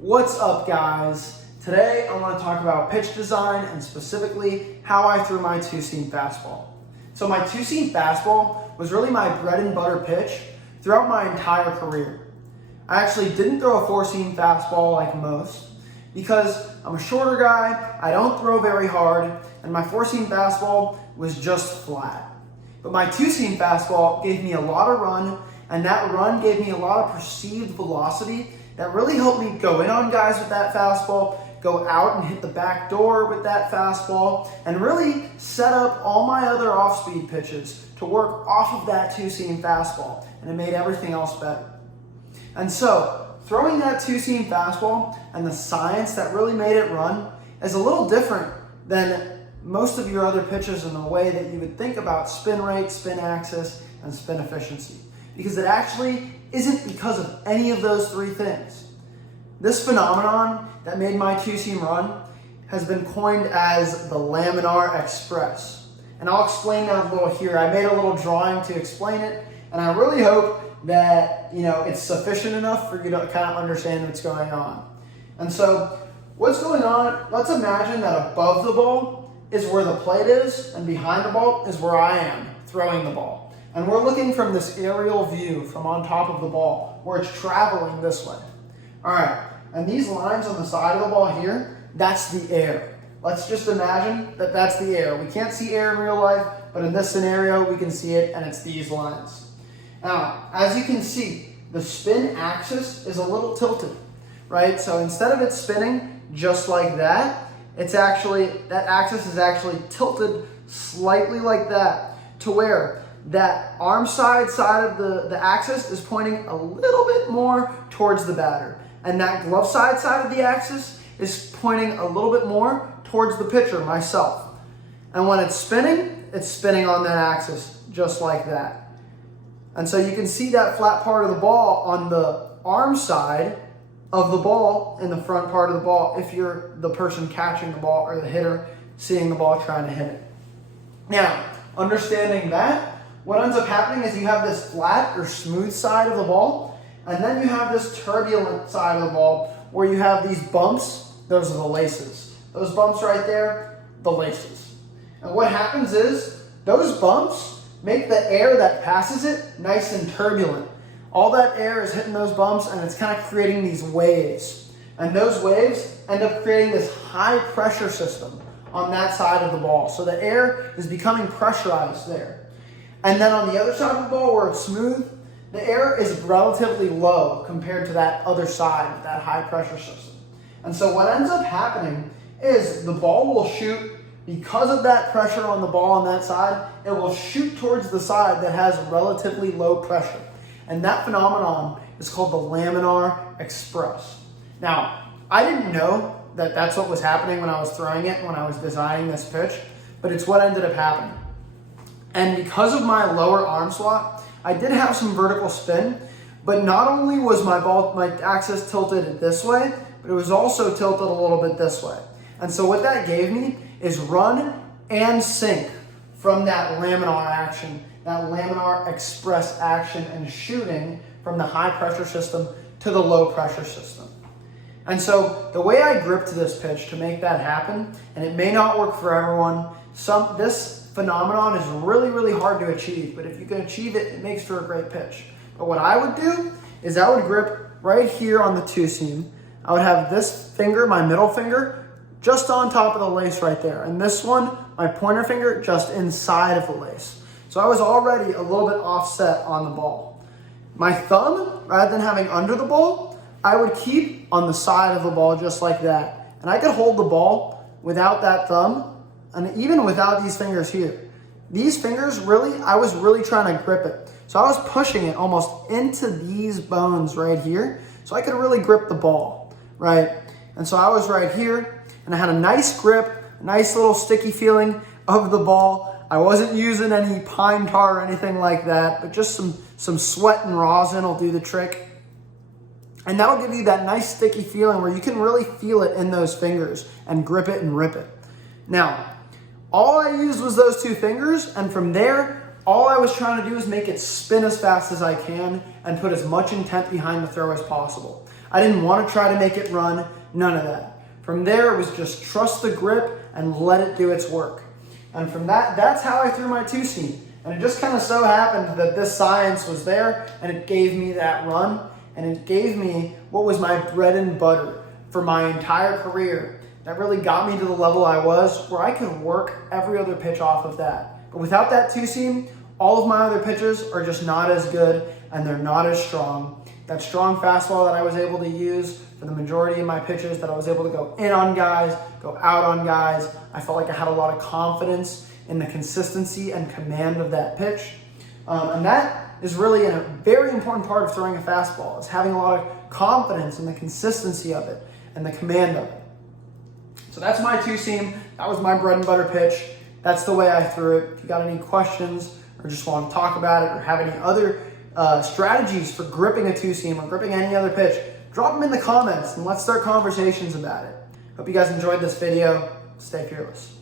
What's up, guys? Today I want to talk about pitch design and specifically how I threw my two-seam fastball. So my two-seam fastball was really my bread and butter pitch throughout my entire career. I actually didn't throw a four-seam fastball like most because I'm a shorter guy, I don't throw very hard, and my four-seam fastball was just flat. But my two-seam fastball gave me a lot of run, and that run gave me a lot of perceived velocity that really helped me go in on guys with that fastball, go out and hit the back door with that fastball, and really set up all my other off-speed pitches to work off of that two-seam fastball, and it made everything else better. And so, throwing that two-seam fastball and the science that really made it run is a little different than most of your other pitches in the way that you would think about spin rate, spin axis, and spin efficiency. Because it actually isn't because of any of those three things. This phenomenon that made my two-seam run has been coined as the Laminar Express. And I'll explain that a little here. I made a little drawing to explain it, and I really hope that it's sufficient enough for you to kind of understand what's going on. And so, what's going on, let's imagine that above the ball is where the plate is, and behind the ball is where I am throwing the ball. And we're looking from this aerial view from on top of the ball where it's traveling this way. All right, and these lines on the side of the ball here, that's the air. Let's just imagine that that's the air. We can't see air in real life, but in this scenario, we can see it, and it's these lines. Now, as you can see, the spin axis is a little tilted, right? So instead of it spinning just like that, that axis is actually tilted slightly like that to where that arm side of the axis is pointing a little bit more towards the batter. And that glove side of the axis is pointing a little bit more towards the pitcher, myself. And when it's spinning on that axis, just like that. And so you can see that flat part of the ball on the arm side of the ball in the front part of the ball if you're the person catching the ball or the hitter seeing the ball trying to hit it. Now, understanding that, what ends up happening is you have this flat or smooth side of the ball, and then you have this turbulent side of the ball where you have these bumps. Those are the laces. Those bumps right there, the laces. And what happens is those bumps make the air that passes it nice and turbulent. All that air is hitting those bumps, and it's kind of creating these waves. And those waves end up creating this high pressure system on that side of the ball. So the air is becoming pressurized there. And then on the other side of the ball where it's smooth, the air is relatively low compared to that other side with that high pressure system. And so what ends up happening is the ball will shoot, because of that pressure on the ball on that side, it will shoot towards the side that has relatively low pressure. And that phenomenon is called the Laminar Express. Now, I didn't know that that's what was happening when I was throwing it, when I was designing this pitch, but it's what ended up happening. And because of my lower arm slot, I did have some vertical spin, but not only was my axis tilted this way, but it was also tilted a little bit this way. And so what that gave me is run and sink from that laminar action, that Laminar Express action and shooting from the high pressure system to the low pressure system. And so the way I gripped this pitch to make that happen, and it may not work for everyone, this phenomenon is really, really hard to achieve, but if you can achieve it, it makes for a great pitch. But what I would do is I would grip right here on the two-seam. I would have this finger, my middle finger, just on top of the lace right there. And this one, my pointer finger, just inside of the lace. So I was already a little bit offset on the ball. My thumb, rather than having under the ball, I would keep on the side of the ball just like that. And I could hold the ball without that thumb, and even without these fingers here. These fingers, I was really trying to grip it. So I was pushing it almost into these bones right here, so I could really grip the ball, right? And so I was right here, and I had a nice grip, a nice little sticky feeling of the ball. I wasn't using any pine tar or anything like that, but just some sweat and rosin will do the trick. And that'll give you that nice sticky feeling where you can really feel it in those fingers and grip it and rip it. Now, all I used was those two fingers, and from there, all I was trying to do is make it spin as fast as I can and put as much intent behind the throw as possible. I didn't want to try to make it run, none of that. From there, it was just trust the grip and let it do its work. And from that's how I threw my two-seam. And it just kind of so happened that this science was there and it gave me that run and it gave me what was my bread and butter for my entire career. That really got me to the level I was where I could work every other pitch off of that. But without that two-seam, all of my other pitches are just not as good and they're not as strong. That strong fastball that I was able to use for the majority of my pitches, that I was able to go in on guys, go out on guys, I felt like I had a lot of confidence in the consistency and command of that pitch. And that is really a very important part of throwing a fastball, is having a lot of confidence in the consistency of it and the command of it. So that's my two-seam. That was my bread and butter pitch. That's the way I threw it. If you got any questions or just want to talk about it or have any other strategies for gripping a two-seam or gripping any other pitch, drop them in the comments and let's start conversations about it. Hope you guys enjoyed this video. Stay fearless.